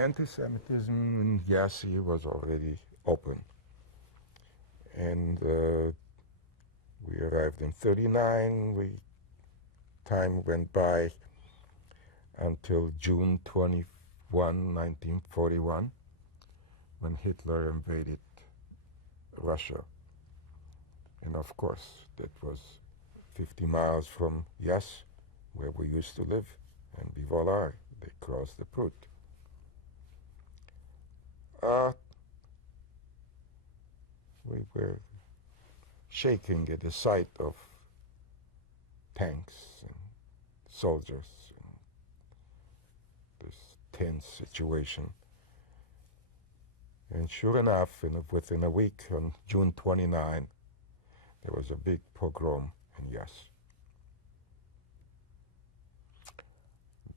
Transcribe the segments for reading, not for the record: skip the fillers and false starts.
anti-Semitism in Iasi was already open. And we arrived in 39. Time went by until June 21, 1941, when Hitler invaded Russia. And of course, that was 50 miles from Yas, where we used to live, and Bivolar. They crossed the Prut. We were shaking at the sight of tanks and soldiers and this tense situation. And sure enough, within a week, on June 29, there was a big pogrom in Yas.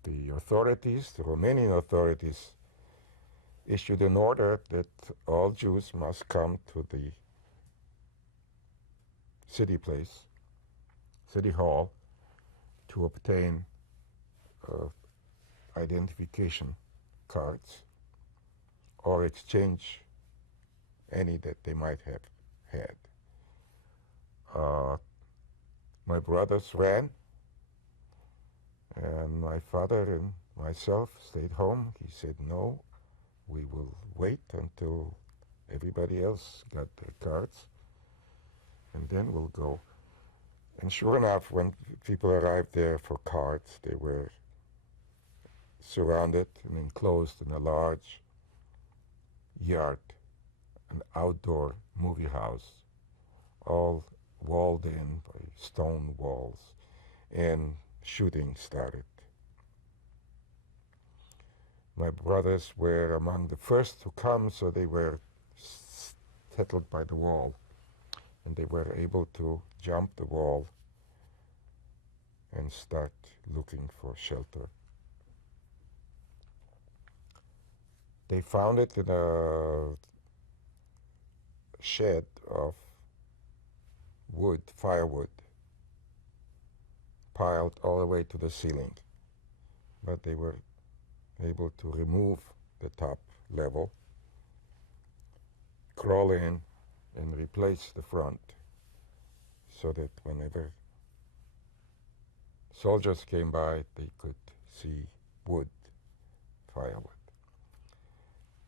The authorities, the Romanian authorities, issued an order that all Jews must come to the city hall, to obtain identification cards or exchange any that they might have had. My brothers ran, and my father and myself stayed home. He said, no, we will wait until everybody else got their cards, and then we'll go. And sure enough, when people arrived there for cards, they were surrounded and enclosed in a large yard, an outdoor movie house, all walled in by stone walls, and shooting started. My brothers were among the first to come, so they were settled by the wall, and they were able to jump the wall and start looking for shelter. They found it in a shed of wood, firewood, piled all the way to the ceiling. But they were able to remove the top level, crawl in, and replace the front, so that whenever soldiers came by, they could see wood, firewood.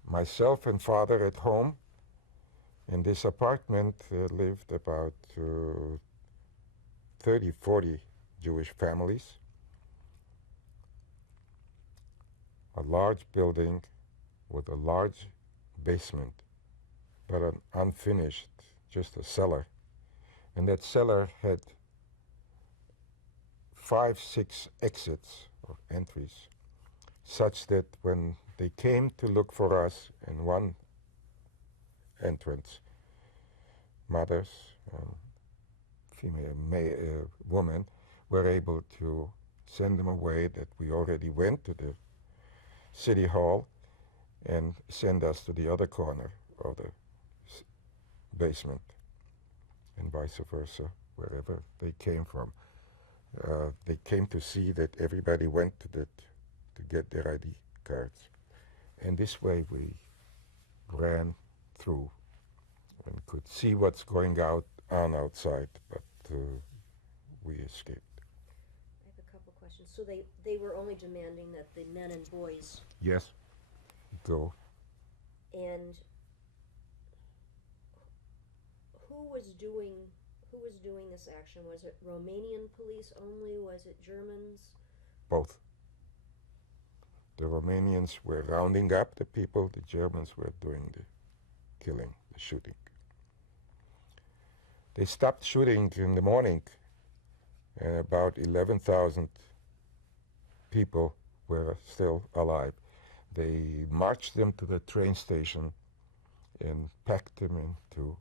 Myself and father at home. In this apartment lived about 30, 40 Jewish families. A large building with a large basement, but an unfinished, just a cellar. And that cellar had 5, 6 exits or entries, such that when they came to look for us in one entrance, mothers and female women were able to send them away, that we already went to the city hall, and send us to the other corner of the basement, and vice versa, wherever they came from. They came to see that everybody went to get their ID cards. And this way we ran through and could see what's going on outside, but we escaped. I have a couple questions. So they were only demanding that the men and boys... Yes, go. And who was doing this action? Was it Romanian police only? Was it Germans? Both. The Romanians were rounding up the people, the Germans were doing the killing, the shooting. They stopped shooting in the morning, and about 11,000 people were still alive. They marched them to the train station and packed them into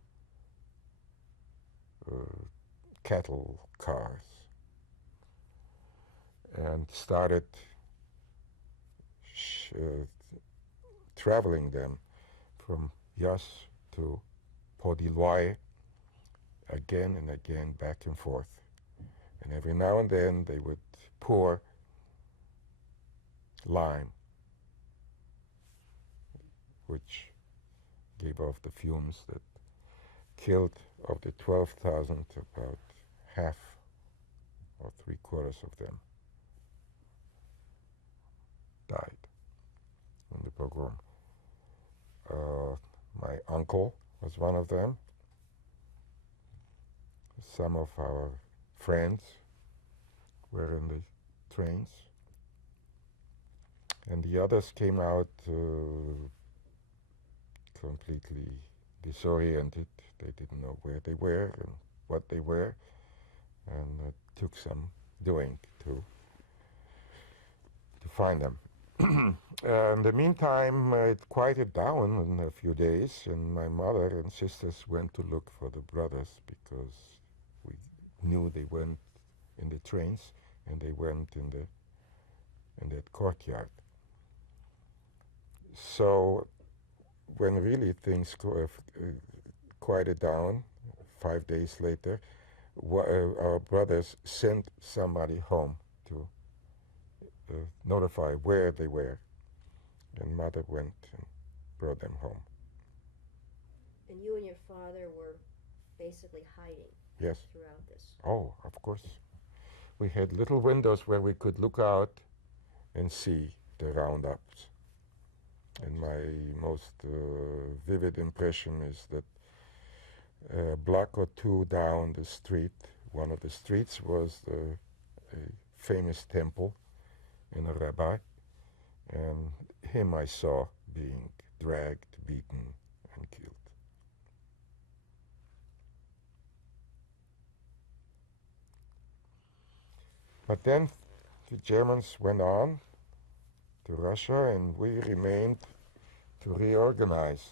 cattle cars and started traveling them from Yas to Podilwaye, again and again, back and forth. And every now and then they would pour lime which gave off the fumes that killed of the 12,000, about half or three-quarters of them died in the pogrom. My uncle was one of them. Some of our friends were in the trains, and the others came out completely disoriented. They didn't know where they were and what they were, and it took some doing to find them. In the meantime, it quieted down in a few days, and my mother and sisters went to look for the brothers because we knew they went in the trains and they went in that courtyard. So when really things quieted down, 5 days later, our brothers sent somebody home to notify where they were, and mother went and brought them home. And you and your father were basically hiding Yes. throughout this. Oh, of course. We had little windows where we could look out and see the roundups. And my most vivid impression is that a block or two down the street, one of the streets was a famous temple and a rabbi, and him I saw being dragged, beaten, and killed. But then the Germans went on to Russia, and we remained to reorganize